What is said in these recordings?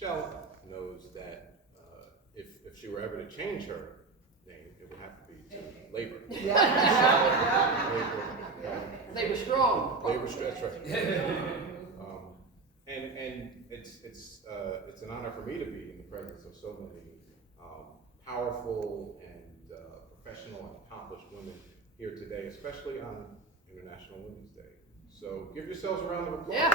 Michelle knows that if she were ever to change her name, it would have to be to Labor. Yeah. They were strong. That's right. And it's an honor for me to be in the presence of so many powerful and professional and accomplished women here today, especially on International Women's Day. So give yourselves a round of applause. Yeah.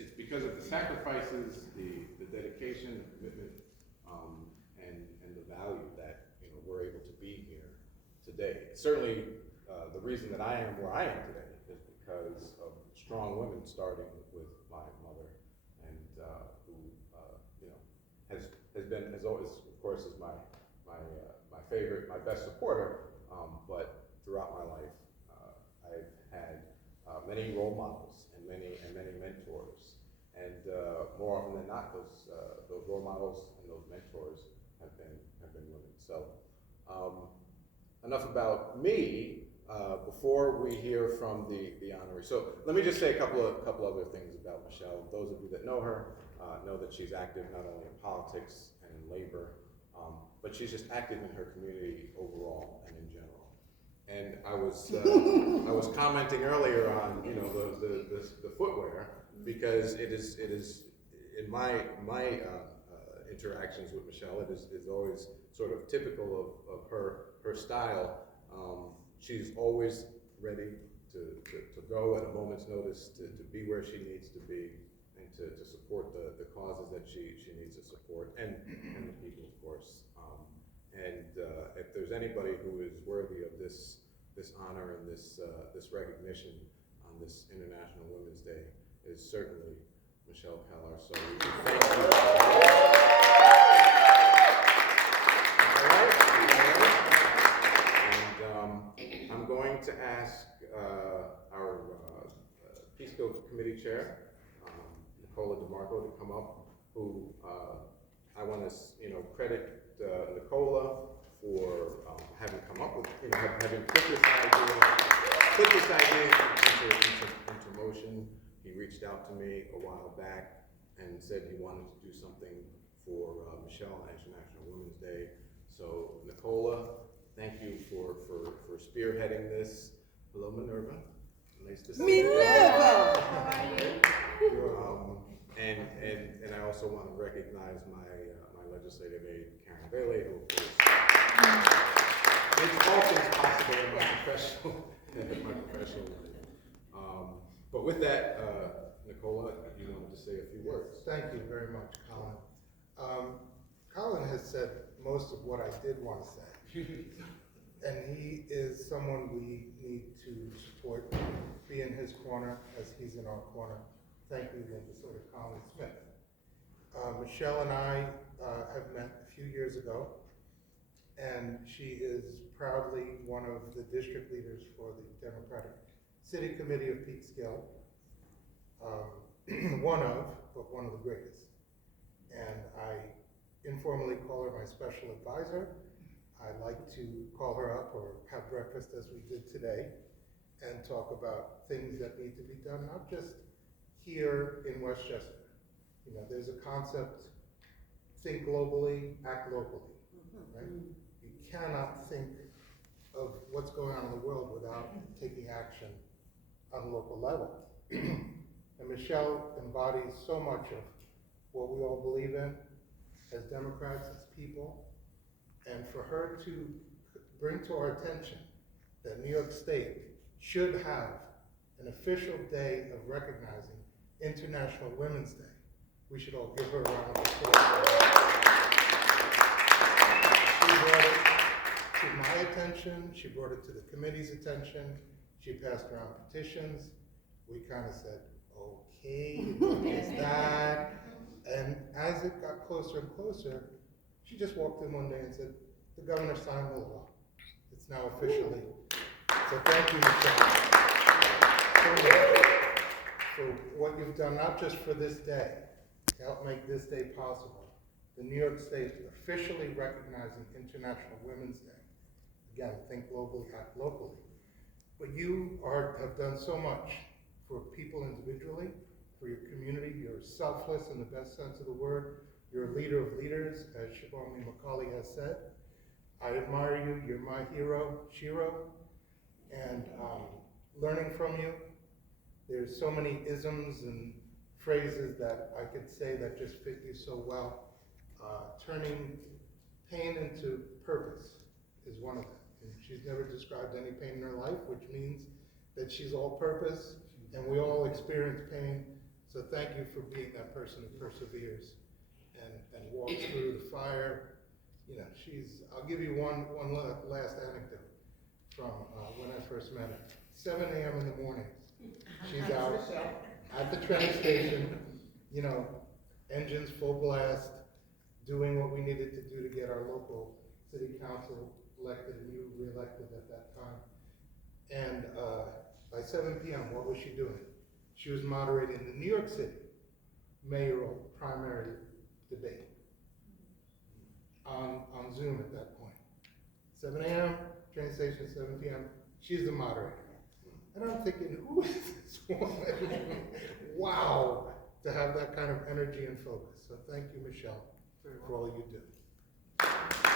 It's because of the sacrifices, the dedication, the commitment, and the value that we're able to be here today. Certainly, the reason that I am where I am today is because of strong women, starting with my mother, and who has always, of course, is my favorite, my best supporter. But throughout my life, I've had many role models and many mentors, and more often than not, those role models and those mentors have been women. So enough about me. Before we hear from the honoree, so let me just say a couple other things about Michelle. Those of you that know her know that she's active not only in politics and in labor, but she's just active in her community overall and in general. And I was commenting earlier on the footwear, because it is in my interactions with Michelle, it is always sort of typical of her style. She's always ready to go at a moment's notice, to be where she needs to be, and to support the causes that she needs to support, and the people, of course. If there's anybody who is worthy of this honor and this recognition on this International Women's Day, is certainly Michelle Keller. So we thank you. I'm going to ask our Peace Committee Chair, Nicola DeMarco, to come up. Who I want to credit Nicola for having come up with, having put this idea into motion. He reached out to me a while back and said he wanted to do something for Michelle on International Women's Day. So Nicola, thank you for spearheading this. Hello, Minerva. Nice to see you. Minerva! And I also want to recognize my legislative aide, Karen Bailey, who of course makes all things possible in my professional life. But with that, Nicola, you wanted to say a few words. Thank you very much, Colin. Colin has said most of what I did want to say. And he is someone we need to support, be in his corner as he's in our corner. Thank you, Minnesota Colin Smith. Michelle and I have met a few years ago, and she is proudly one of the district leaders for the Democratic City Committee of Peekskill. One of the greatest. And I informally call her my special advisor. I like to call her up or have breakfast as we did today and talk about things that need to be done, not just here in Westchester. There's a concept, think globally, act locally, right? You cannot think of what's going on in the world without taking action on a local level. And Michelle embodies so much of what we all believe in as Democrats, as people. And for her to bring to our attention that New York State should have an official day of recognizing International Women's Day, we should all give her a round of applause. She brought it to my attention, she brought it to the committee's attention, she passed around petitions. We kind of said, okay, what is that? And as it got closer and closer, she just walked in one day and said, the governor signed the law. It's now officially. So thank you, Michelle, for what you've done, not just for this day, to help make this day possible. The New York State officially recognizing International Women's Day. Again, think globally, act locally. But you have done so much for people individually, for your community. You're selfless in the best sense of the word. You're a leader of leaders, as Shibomi Macaulay has said. I admire you. You're my hero, Shiro. And learning from you, there's so many isms and phrases that I could say that just fit you so well. Turning pain into purpose is one of them. And she's never described any pain in her life, which means that she's all purpose, and we all experience pain. So thank you for being that person who perseveres and walks through the fire. You know, I'll give you one last anecdote from when I first met her. 7 a.m. in the morning, she's out at the train station, you know, engines full blast, doing what we needed to do to get our local city council elected and you re-elected at that time. And by 7 p.m., what was she doing? She was moderating the New York City mayoral primary debate on Zoom at that point. 7 a.m., train station, 7 p.m., she's the moderator. And I'm thinking, who is this woman? Wow, to have that kind of energy and focus. So thank you, Michelle, for all you do.